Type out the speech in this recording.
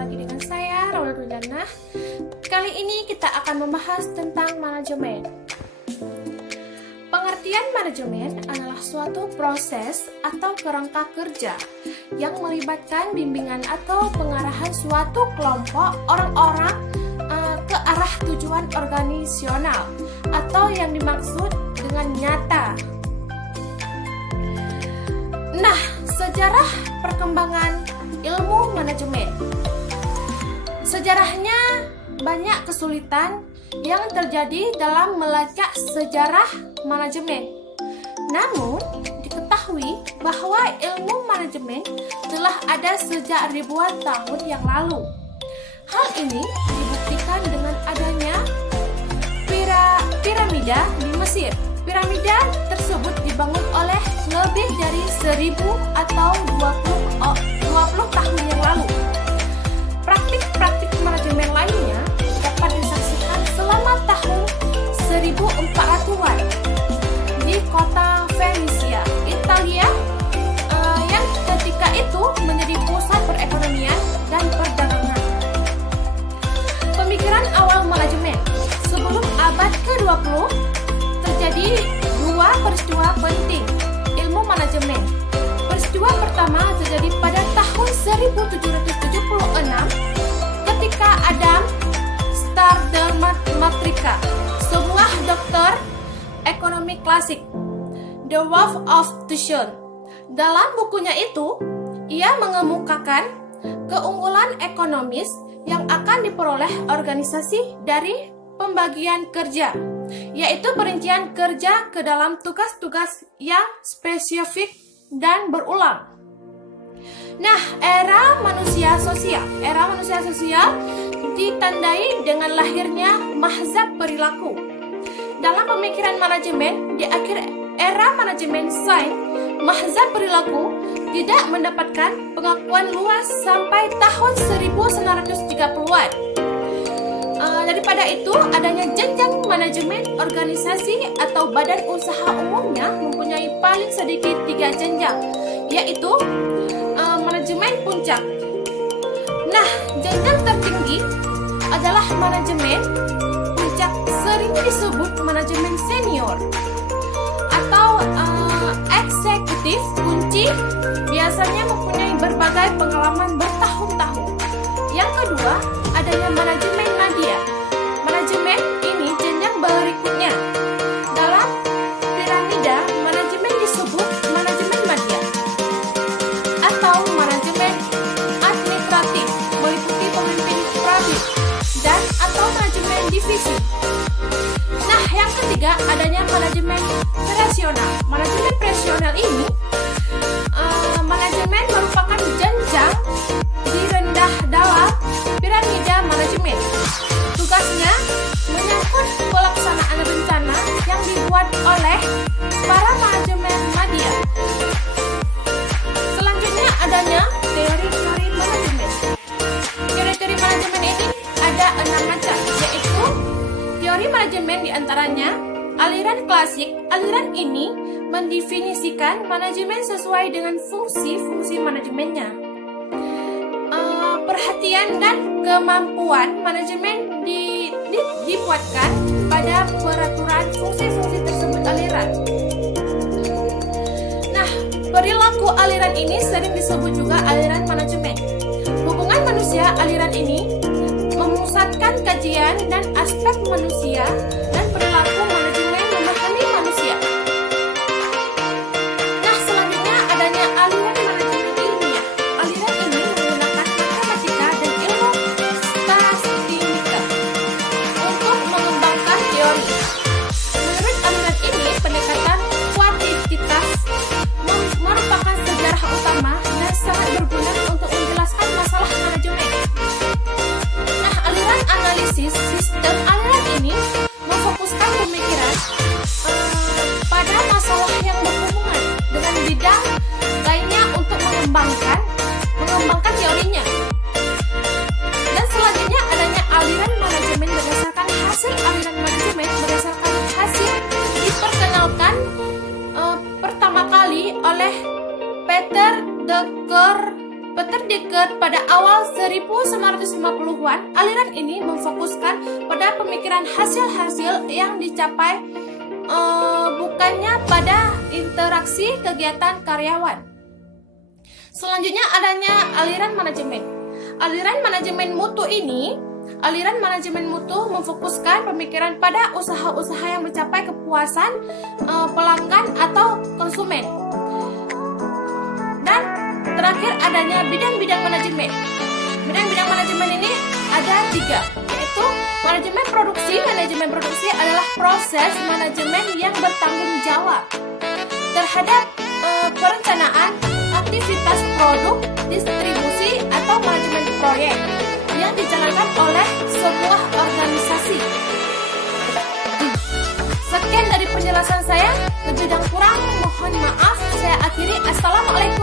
lagi dengan saya, Raula Ruliana. Kali ini kita akan membahas tentang manajemen. Pengertian manajemen adalah suatu proses atau kerangka kerja yang melibatkan bimbingan atau pengarahan suatu kelompok orang-orang ke arah tujuan organisasional atau yang dimaksud dengan nyata. Nah, sejarah perkembangan ilmu manajemen. Sejarahnya banyak kesulitan yang terjadi dalam melacak sejarah manajemen. Namun, diketahui bahwa ilmu manajemen telah ada sejak ribuan tahun yang lalu. Hal ini dibuktikan dengan adanya piramida di Mesir. Piramida tersebut dibangun oleh lebih dari 1000 atau 20 tahun yang lalu. Praktik-praktik manajemen lainnya dapat disaksikan selama tahun 1400-an di kota Venesia, Italia, yang ketika itu menjadi pusat perekonomian dan perdagangan. Pemikiran awal manajemen sebelum abad ke-20 terjadi dua peristiwa penting ilmu manajemen. Peristiwa pertama terjadi pada tahun 1776 ketika Adam Stardelmatrika, sebuah dokter ekonomi klasik, The Wealth of Tuition. Dalam bukunya itu, ia mengemukakan keunggulan ekonomis yang akan diperoleh organisasi dari pembagian kerja, yaitu perincian kerja ke dalam tugas-tugas yang spesifik dan berulang. Nah, era manusia sosial ditandai dengan lahirnya mazhab perilaku. Dalam pemikiran manajemen, di akhir era manajemen sains, mazhab perilaku tidak mendapatkan pengakuan luas sampai tahun 1930-an. Daripada itu, adanya jenjang manajemen organisasi atau badan usaha umumnya mempunyai paling sedikit 3 jenjang, yaitu manajemen puncak. Nah, jenjang tertinggi adalah manajemen puncak, sering disebut manajemen senior atau eksekutif kunci, biasanya mempunyai berbagai pengalaman bertahun-tahun. Yang kedua, adanya manajemen media. Manajemen ini jenjang berikutnya. Dalam piramida, manajemen disebut manajemen media atau manajemen administratif, meliputi pemimpin pribadi dan atau manajemen divisi. Nah, yang ketiga adanya manajemen operasional. Manajemen operasional ini manajemen merupakan jenjang di rendah dalam piramida manajemen. Tugasnya menyangkut pelaksanaan rencana yang dibuat oleh para manajemen media. Selanjutnya adanya teori-teori manajemen. Teori-teori manajemen ini ada 6 macam, yaitu teori manajemen diantaranya aliran klasik. Aliran ini mendefinisikan manajemen sesuai dengan fungsi-fungsi manajemennya. Perhatian dan kemampuan manajemen dibuatkan pada peraturan fungsi-fungsi tersebut aliran. Nah, perilaku aliran ini sering disebut juga aliran manajemen. Hubungan manusia aliran ini memusatkan kajian dan aspek manusia dan perilaku manajemen memahami manusia. Nah, selanjutnya adanya aliran manajemen ilmiah. Aliran ini menggunakan matematika dan ilmu statistika untuk mengembangkan teori. Menurut aliran ini, pendekatan kuantitatif merupakan sejarah utama dan sangat berguna untuk menjelaskan masalah manajemen. Nah, aliran analisis sistem aliran ini memfokuskan pemikiran pada masalah yang berhubungan dengan bidang lainnya untuk mengembangkan teorinya. Dan selanjutnya adanya aliran manajemen berdasarkan hasil. Aliran manajemen berdasarkan hasil diperkenalkan pertama kali oleh Peter Drucker Terdiri pada awal 1950-an, aliran ini memfokuskan pada pemikiran hasil-hasil yang dicapai, bukannya pada interaksi kegiatan karyawan. Selanjutnya adanya aliran manajemen. Aliran manajemen mutu memfokuskan pemikiran pada usaha-usaha yang mencapai kepuasan pelanggan atau konsumen. Dan terakhir adanya bidang-bidang manajemen. Bidang-bidang manajemen ini ada 3, yaitu manajemen produksi. Manajemen produksi adalah proses manajemen yang bertanggung jawab terhadap perencanaan aktivitas produk, distribusi, atau manajemen proyek yang dijalankan oleh sebuah organisasi. Sekian dari penjelasan saya, lebih dan kurang mohon maaf. Saya akhiri. Assalamualaikum.